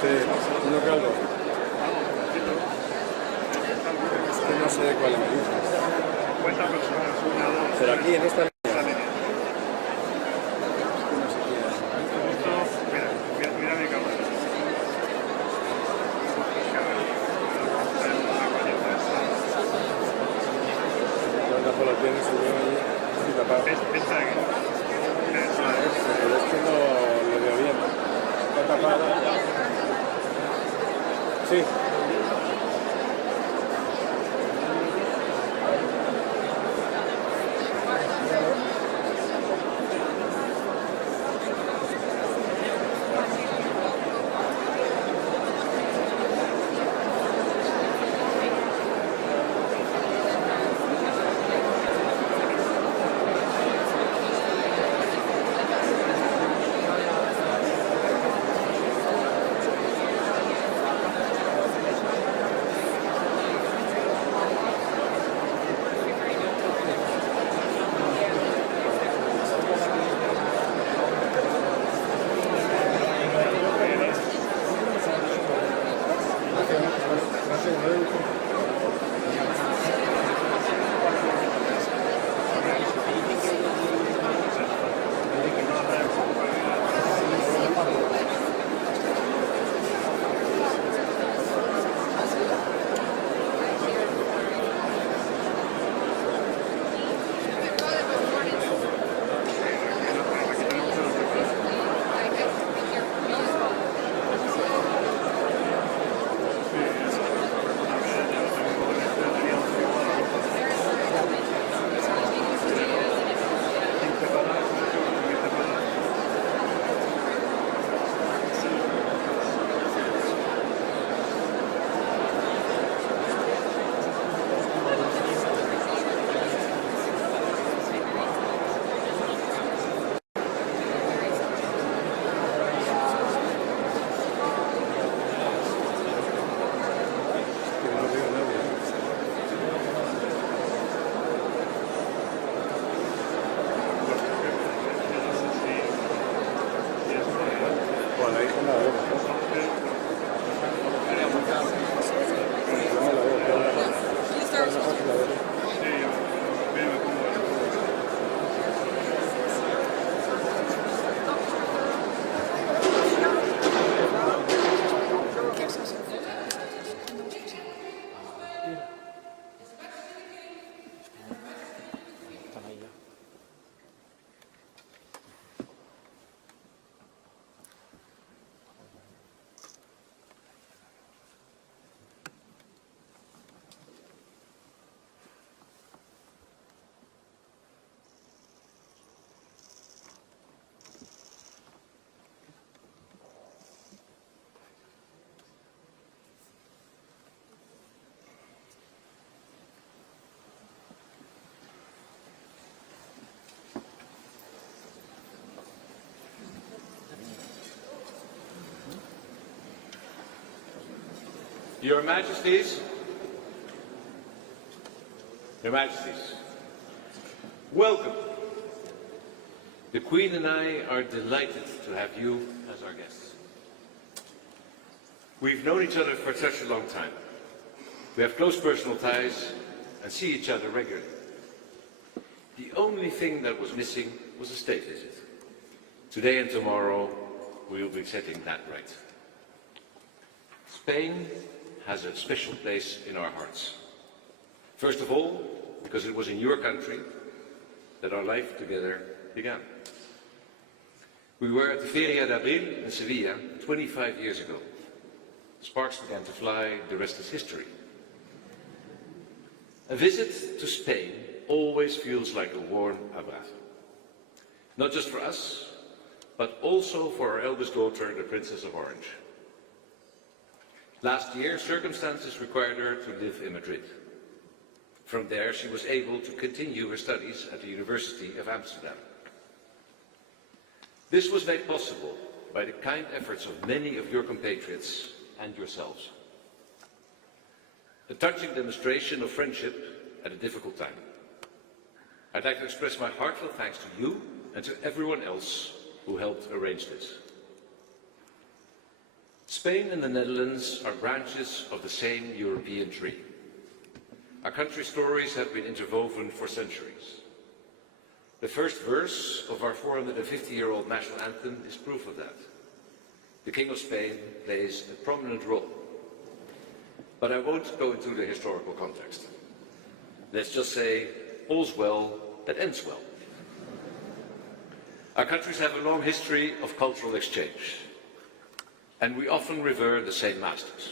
Sí, uno calvo. Es que no sé de cuál me gusta. 50 personas, una, dos. Pero aquí en esta Esta línea. no sé quién es. Esto, mira mi cámara. Anda por la tienda y se ve allí y tapado. Esta de aquí. Pero es que no le veo bien. Está tapado. Sí. Bueno, ahí está la veo. Yo no la veo, pero la veo. Your Majesties, welcome. The Queen and I are delighted to have you as our guests. We've known each other for such a long time. We have close personal ties and see each other regularly. The only thing that was missing was a state visit. Today and tomorrow, we will be setting that right. Spain has a special place in our hearts. First of all, because it was in your country that our life together began. We were at the Feria de Abril in Sevilla 25 years ago. Sparks began to fly, the rest is history. A visit to Spain always feels like a warm abrazo. Not just for us, but also for our eldest daughter, the Princess of Orange. Last year, circumstances required her to live in Madrid. From there, she was able to continue her studies at the University of Amsterdam. This was made possible by the kind efforts of many of your compatriots and yourselves. A touching demonstration of friendship at a difficult time. I'd like to express my heartfelt thanks to you and to everyone else who helped arrange this. Spain and the Netherlands are branches of the same European tree. Our country's stories have been interwoven for centuries. The first verse of our 450-year-old national anthem is proof of that. The King of Spain plays a prominent role. But I won't go into the historical context. Let's just say, all's well that ends well. Our countries have a long history of cultural exchange, and we often revere the same masters.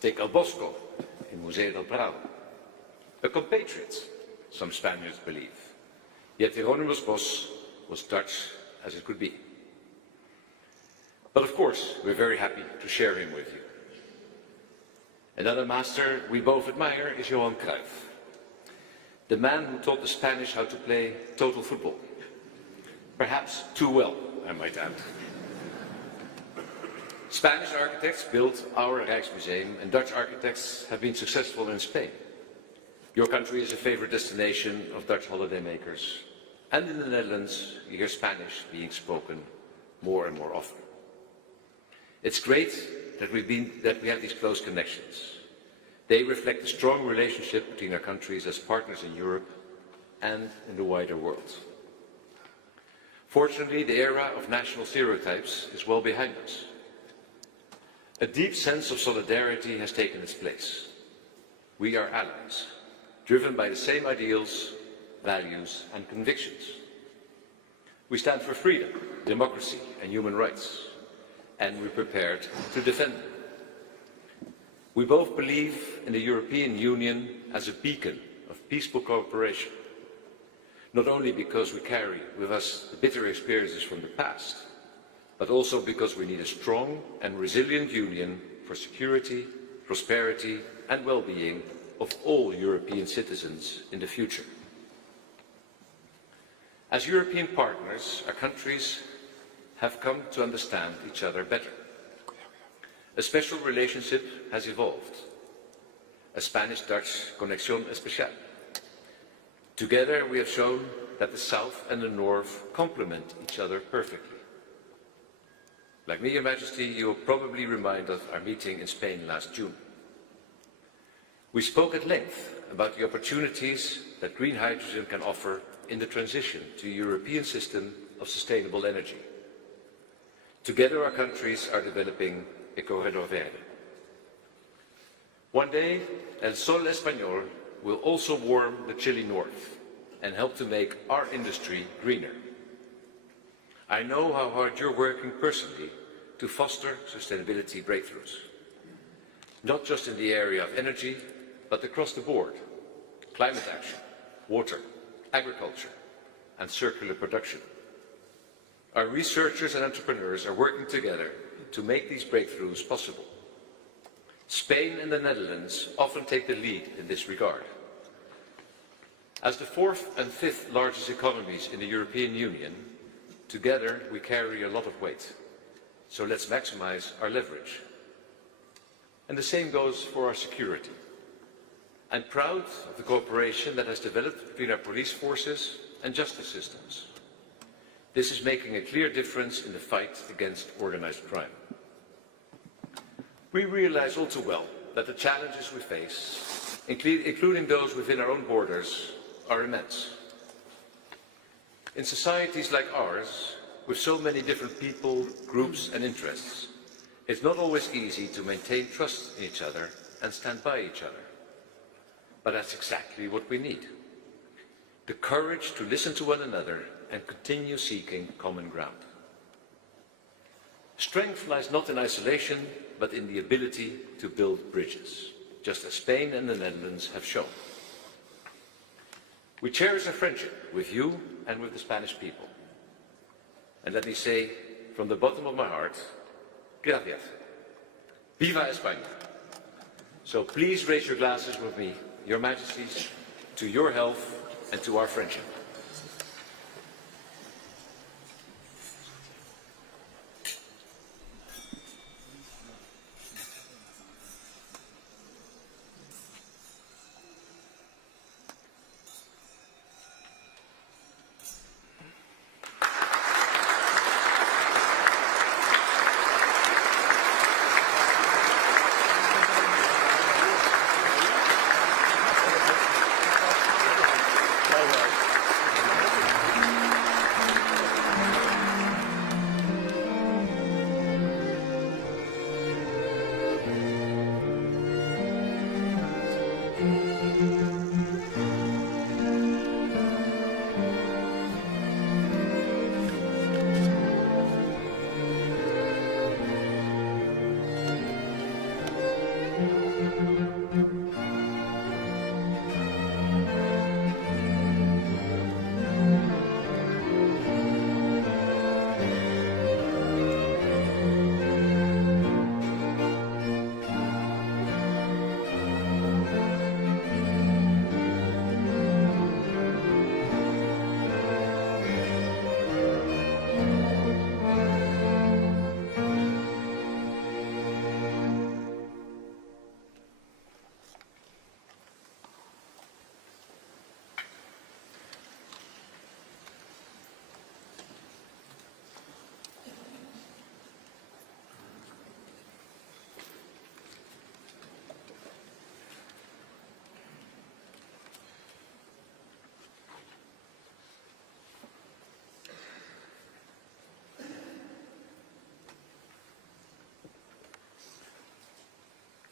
Take El Bosco in Museo del Prado, a compatriot, some Spaniards believe. Yet Hieronymus Bosch was Dutch as it could be. But of course, we're very happy to share him with you. Another master we both admire is Johan Cruyff, the man who taught the Spanish how to play total football. Perhaps too well, I might add. Spanish architects built our Rijksmuseum, and Dutch architects have been successful in Spain. Your country is a favorite destination of Dutch holidaymakers, and in the Netherlands you hear Spanish being spoken more and more often. It's great that we have these close connections. They reflect the strong relationship between our countries as partners in Europe and in the wider world. Fortunately, the era of national stereotypes is well behind us. A deep sense of solidarity has taken its place. We are allies, driven by the same ideals, values, and convictions. We stand for freedom, democracy, and human rights, and we're prepared to defend them. We both believe in the European Union as a beacon of peaceful cooperation, not only because we carry with us the bitter experiences from the past, but also because we need a strong and resilient union for security, prosperity, and well-being of all European citizens in the future. As European partners, our countries have come to understand each other better. A special relationship has evolved, a Spanish-Dutch conexión especial. Together we have shown that the South and the North complement each other perfectly. Like me, Your Majesty, you will probably remind of our meeting in Spain last June. We spoke at length about the opportunities that green hydrogen can offer in the transition to a European system of sustainable energy. Together our countries are developing a corredor verde. One day, El Sol Español will also warm the chilly north and help to make our industry greener. I know how hard you're working personally to foster sustainability breakthroughs, not just in the area of energy, but across the board: climate action, water, agriculture, and circular production. Our researchers and entrepreneurs are working together to make these breakthroughs possible. Spain and the Netherlands often take the lead in this regard. As the fourth and fifth largest economies in the European Union, together we carry a lot of weight. So let's maximize our leverage. And the same goes for our security. I'm proud of the cooperation that has developed between our police forces and justice systems. This is making a clear difference in the fight against organized crime. We realize all too well that the challenges we face, including those within our own borders, are immense. In societies like ours, with so many different people, groups and interests, it's not always easy to maintain trust in each other and stand by each other. But that's exactly what we need. The courage to listen to one another and continue seeking common ground. Strength lies not in isolation, but in the ability to build bridges, just as Spain and the Netherlands have shown. We cherish our friendship with you and with the Spanish people. And let me say, from the bottom of my heart, gracias. Viva España. So please raise your glasses with me, Your Majesties, to your health and to our friendship.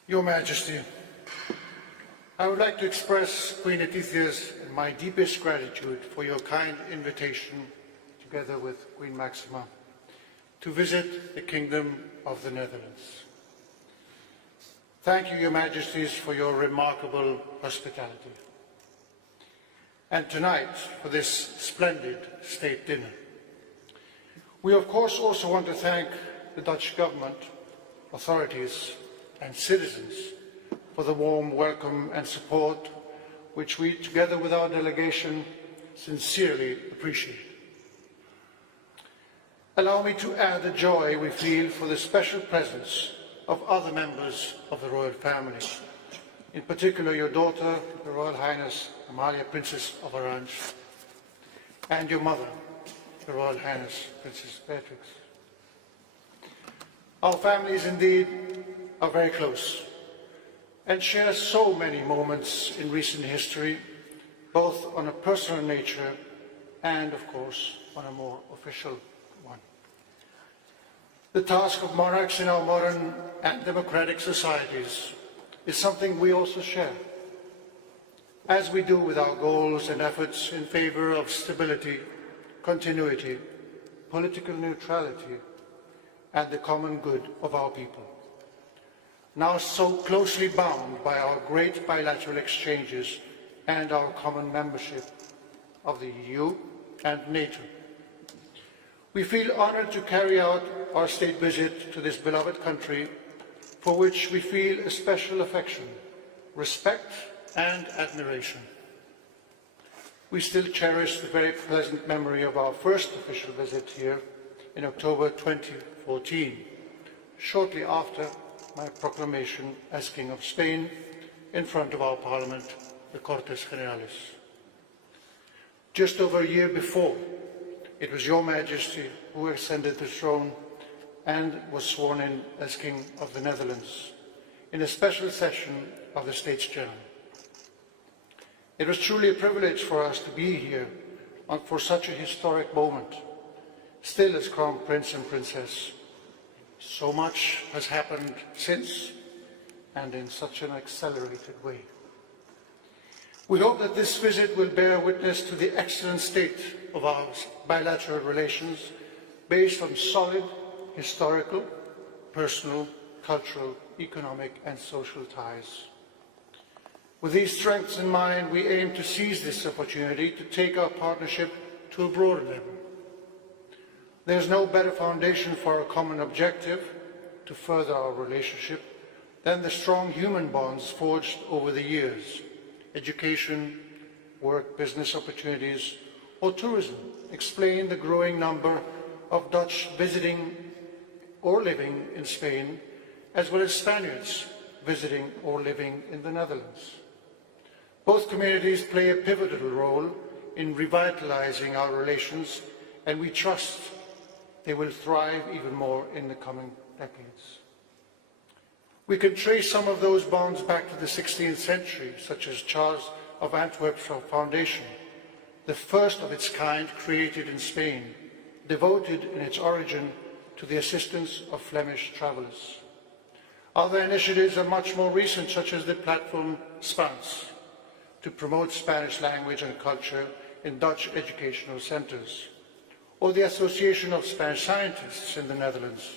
Your Majesty, I would like to express Queen Letitia's and my deepest gratitude for your kind invitation, together with Queen Maxima, to visit the Kingdom of the Netherlands. Thank you, Your Majesties, for your remarkable hospitality. And tonight, for this splendid state dinner. We, of course, also want to thank the Dutch government, authorities, and citizens for the warm welcome and support which we, together with our delegation, sincerely appreciate. Allow me to add the joy we feel for the special presence of other members of the royal family, in particular your daughter, the Royal Highness Amalia, Princess of Orange, and your mother, the Royal Highness Princess Beatrix. Our families indeed are very close and share so many moments in recent history, both on a personal nature and, of course, on a more official one. The task of monarchs in our modern and democratic societies is something we also share, as we do with our goals and efforts in favor of stability, continuity, political neutrality, and the common good of our people, now so closely bound by our great bilateral exchanges and our common membership of the EU and NATO. We feel honoured to carry out our state visit to this beloved country, for which we feel a special affection, respect and admiration. We still cherish the very pleasant memory of our first official visit here in October 2014, shortly after my proclamation as King of Spain in front of our Parliament, the Cortes Generales. Just over a year before, it was Your Majesty who ascended the throne and was sworn in as King of the Netherlands in a special session of the States General. It was truly a privilege for us to be here for such a historic moment, still as Crown Prince and Princess. So much has happened since, and in such an accelerated way. We hope that this visit will bear witness to the excellent state of our bilateral relations, based on solid historical, personal, cultural, economic and social ties. With these strengths in mind, we aim to seize this opportunity to take our partnership to a broader level. There is no better foundation for a common objective to further our relationship than the strong human bonds forged over the years. Education, work, business opportunities, or tourism explain the growing number of Dutch visiting or living in Spain, as well as Spaniards visiting or living in the Netherlands. Both communities play a pivotal role in revitalizing our relations, and we trust they will thrive even more in the coming decades. We can trace some of those bonds back to the 16th century, such as Charles of Antwerp's Foundation, the first of its kind created in Spain, devoted in its origin to the assistance of Flemish travellers. Other initiatives are much more recent, such as the platform Spaans, to promote Spanish language and culture in Dutch educational centres, or the Association of Spanish Scientists in the Netherlands,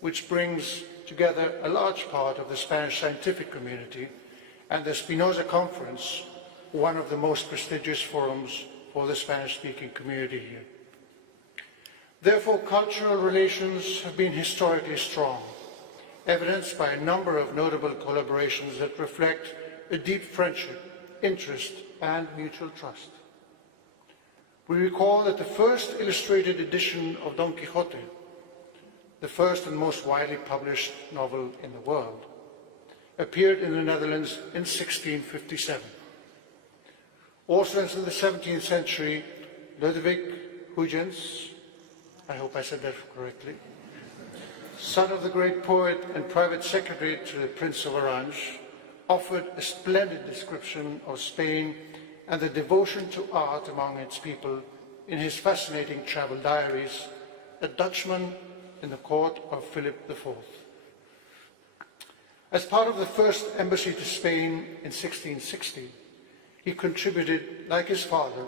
which brings together a large part of the Spanish scientific community, and the Spinoza Conference, one of the most prestigious forums for the Spanish-speaking community here. Therefore, cultural relations have been historically strong, evidenced by a number of notable collaborations that reflect a deep friendship, interest, and mutual trust. We recall that the first illustrated edition of Don Quixote, the first and most widely published novel in the world, appeared in the Netherlands in 1657. Also in the 17th century, Ludwig Huygens, I hope I said that correctly, son of the great poet and private secretary to the Prince of Orange, offered a splendid description of Spain and the devotion to art among its people in his fascinating travel diaries, A Dutchman in the Court of Philip IV. As part of the first embassy to Spain in 1660, he contributed, like his father,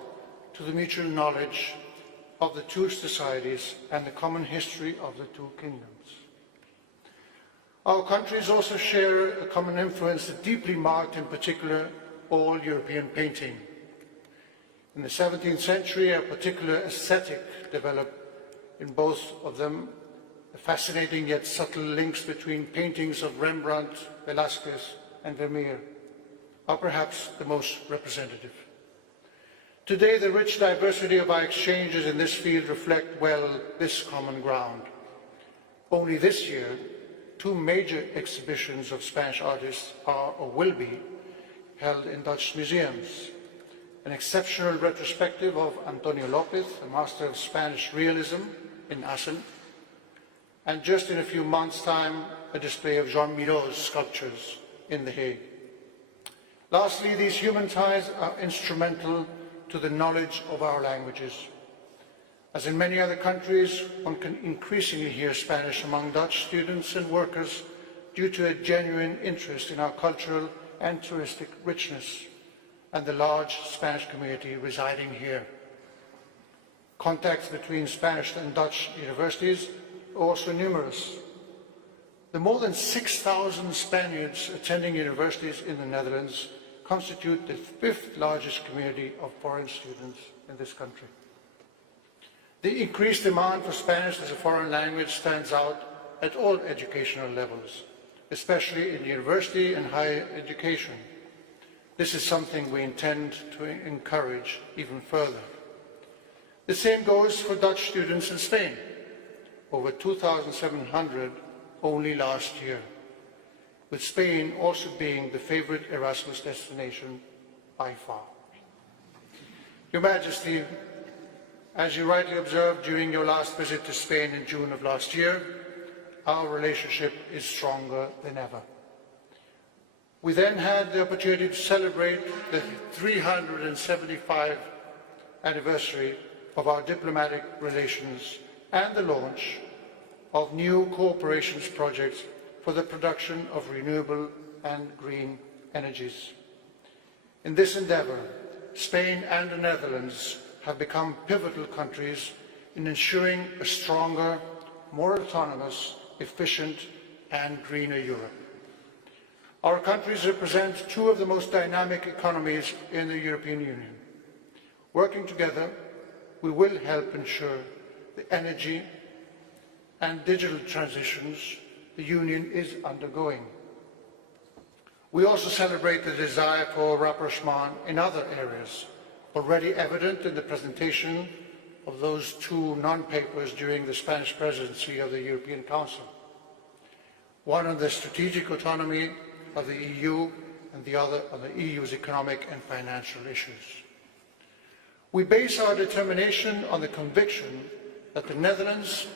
to the mutual knowledge of the two societies and the common history of the two kingdoms. Our countries also share a common influence that deeply marked, in particular, all European painting. In the 17th century, a particular aesthetic developed in both of them, the fascinating yet subtle links between paintings of Rembrandt, Velázquez, and Vermeer are perhaps the most representative. Today, the rich diversity of our exchanges in this field reflect well this common ground. Only this year, two major exhibitions of Spanish artists are or will be held in Dutch museums. An exceptional retrospective of Antonio López, a master of Spanish realism, in Assen, and just in a few months' time, a display of Jean Miraut's sculptures in The Hague. Lastly, these human ties are instrumental to the knowledge of our languages. As in many other countries, one can increasingly hear Spanish among Dutch students and workers due to a genuine interest in our cultural and touristic richness and the large Spanish community residing here. Contacts between Spanish and Dutch universities are also numerous. The more than 6,000 Spaniards attending universities in the Netherlands constitute the 5th largest community of foreign students in this country. The increased demand for Spanish as a foreign language stands out at all educational levels, especially in university and higher education. This is something we intend to encourage even further. The same goes for Dutch students in Spain, over 2,700 only last year, with Spain also being the favorite Erasmus destination by far. Your Majesty, as you rightly observed during your last visit to Spain in June of last year, our relationship is stronger than ever. We then had the opportunity to celebrate the 375th anniversary of our diplomatic relations and the launch of new cooperation projects for the production of renewable and green energies. In this endeavour, Spain and the Netherlands have become pivotal countries in ensuring a stronger, more autonomous, efficient and greener Europe. Our countries represent two of the most dynamic economies in the European Union. Working together, we will help ensure the energy and digital transitions the Union is undergoing. We also celebrate the desire for rapprochement in other areas, already evident in the presentation of those two non-papers during the Spanish presidency of the European Council. One on the strategic autonomy of the EU and the other on the EU's economic and financial issues. We base our determination on the conviction that the Netherlands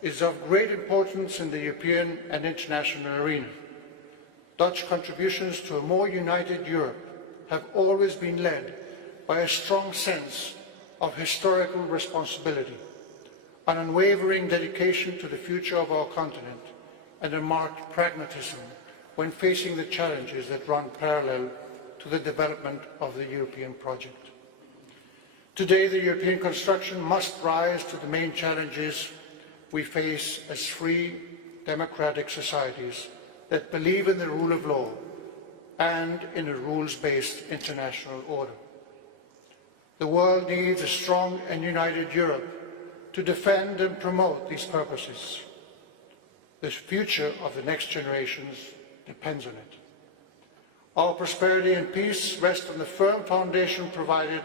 is of great importance in the European and international arena. Dutch contributions to a more united Europe have always been led by a strong sense of historical responsibility, an unwavering dedication to the future of our continent, and a marked pragmatism when facing the challenges that run parallel to the development of the European project. Today, the European construction must rise to the main challenges we face as free, democratic societies that believe in the rule of law and in a rules-based international order. The world needs a strong and united Europe to defend and promote these purposes. The future of the next generations depends on it. Our prosperity and peace rest on the firm foundation provided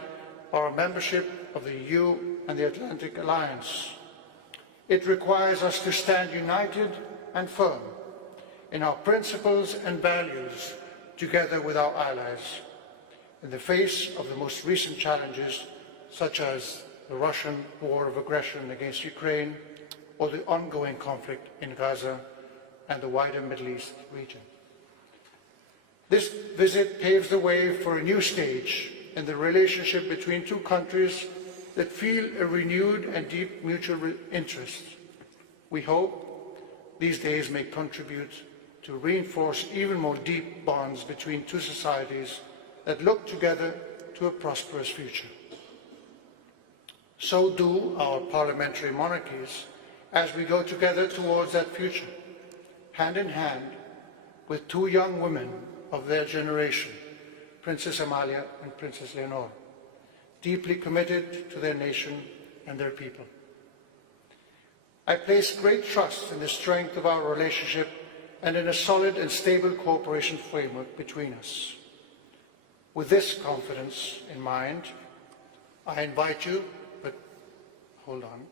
by our membership of the EU and the Atlantic Alliance. It requires us to stand united and firm in our principles and values together with our allies in the face of the most recent challenges such as the Russian war of aggression against Ukraine or the ongoing conflict in Gaza and the wider Middle East region. This visit paves the way for a new stage in the relationship between two countries that feel a renewed and deep mutual interest. We hope these days may contribute to reinforce even more deep bonds between two societies that look together to a prosperous future. So do our parliamentary monarchies as we go together towards that future, hand in hand with two young women of their generation, Princess Amalia and Princess Leonor, deeply committed to their nation and their people. I place great trust in the strength of our relationship and in a solid and stable cooperation framework between us. With this confidence in mind, I invite you, but hold on,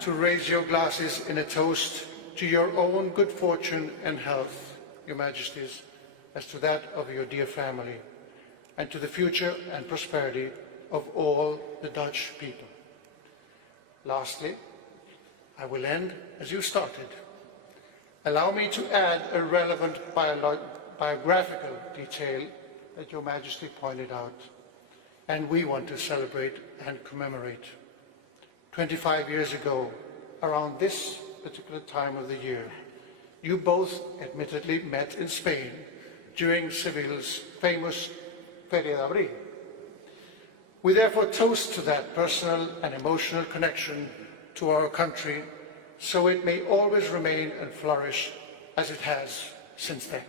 to raise your glasses in a toast to your own good fortune and health, Your Majesties, as to that of your dear family, and to the future and prosperity of all the Dutch people. Lastly, I will end as you started. Allow me to add a relevant biographical detail that Your Majesty pointed out, and we want to celebrate and commemorate. 25 years ago, around this particular time of the year, you both admittedly met in Spain during Seville's famous Feria de Abril. We therefore toast to that personal and emotional connection to our country, so it may always remain and flourish as it has since then.